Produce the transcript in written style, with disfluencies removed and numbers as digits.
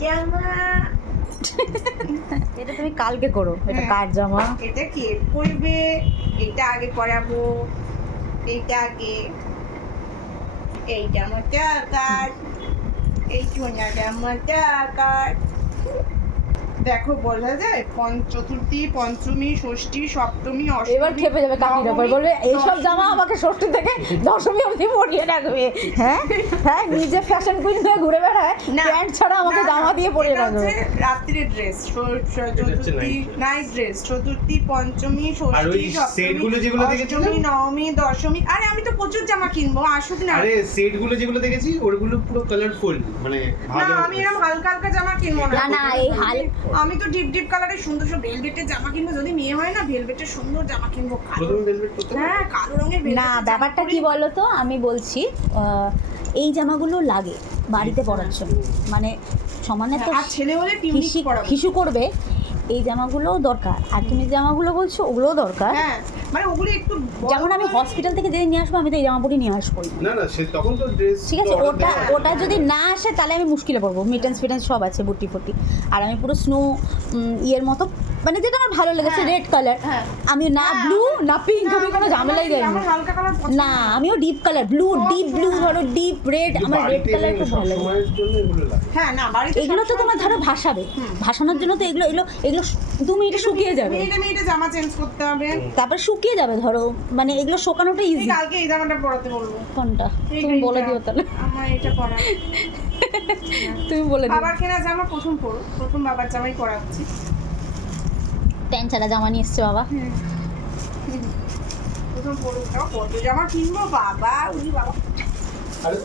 জামা। এটা তুমি কালকে করো, এটা কার জামা? এটা কে পরবে? এটা আগে পরাবো, এইটা আগে। এই জামাটা কার? এই সোনা জামাটা কার? দেখো বোঝা যায় চতুর্থী, পঞ্চমী, ষষ্ঠী, সপ্তমী, অষ্টমী। এবার খেপে যাবে কাকির ব্যাপার, বলবে এইসব জামা আমাকে ষষ্ঠী থেকে দশমী অবধি পরিয়ে রাখবে। হ্যাঁ হ্যাঁ, নিজে ফ্যাশন কুইন হয়ে ঘুরে বেড়ায়, প্যান্ট ছাড়া আমাকে জামা দিয়ে পরিয়ে রাখবে। রাত্রে ড্রেস, চতুর্থী নাইট ড্রেস, চতুর্থী, পঞ্চমী, ষষ্ঠী, সপ্তমী, অষ্টমী, নবমী, দশমী। আরে আমি তো প্রচুর জামা কিনবো, আসুক না। আরে সেটগুলো যেগুলো দেখেছি ওগুলো পুরো কালারফুল, মানে না আমি এরকম হালকা হালকা জামা কিনবো না। না এই আমি তো ডিপ ডিপ কালারের সুন্দর সব ভেলভেটের জামা কিনবো, যদি মেয়ে হয় না ভেলভেটের সুন্দর জামা কিনবো। প্রথমে ভেলভেট করতে হবে। হ্যাঁ কালো রঙের velvet না, এর জামা ব্যাপারটা কি পরি। বলো তো, আমি বলছি এই জামাগুলো লাগে বাড়িতে পরার জন্য, মানে সমানে তো আর ছেলে হলে টিউনিক পরাবো। শিশু করবে, এই জামাগুলোও দরকার। আর তুমি জামাগুলো বলছো ওগুলোও দরকার। হ্যাঁ মানে ওগুলো একটু যেমন আমি হসপিটাল থেকে যেদিন নিয়ে আসবো, আমি তো এই জামা পরে নিয়ে আসবো। না না, সে তখন তো ড্রেস ঠিক আছে, ওটা যদি না আসে তাহলে আমি মুশকিলে পড়বো। মিটেন্স ফিটেন্স সব আছে, বুটি ফুটি। আর আমি পুরো স্নো ইয়ের মতো, মানে যেটা আমার ভালো লেগেছে, রেড কালার। আমি না ব্লু না পিঙ্ক, আমি কোনো ঝামেলাই যাই আমার হালকা কালার না। আমিও ডিপ কালার, ডিপ ব্লু, ধরো ডিপ রেড। আমার রেড কালার খুব ভালো লাগে। সময়ের জন্য এগুলো লাগে। হ্যাঁ না বাড়িতে এগুলো তো তোমার ধরো ভাসাবে, ভাসানোর জন্য তো এগুলো 2 মিনিটে শুকিয়ে যাবে, মিনিটে মিনিটে জামা চেঞ্জ করতে হবে। তারপর শুকিয়ে যাবে ধরো, মানে এগুলো শুকানোটা এই ইজি। কালকে এই জামাটা পরাতে বলবো। কোনটা এই তুমি বলে এইটা। দিও তাহলে, আমার এটা পরা। তুমি বলে দিও। বাবার কেনা জামা প্রথম পরো, প্রথম বাবার জামাই পরাচ্ছি। প্যান্ট ছাড়া জামা নিয়ে এসছে বাবা। প্রথম পরো, কত জামা কিনবো বাবা, উনি বাবা। আরে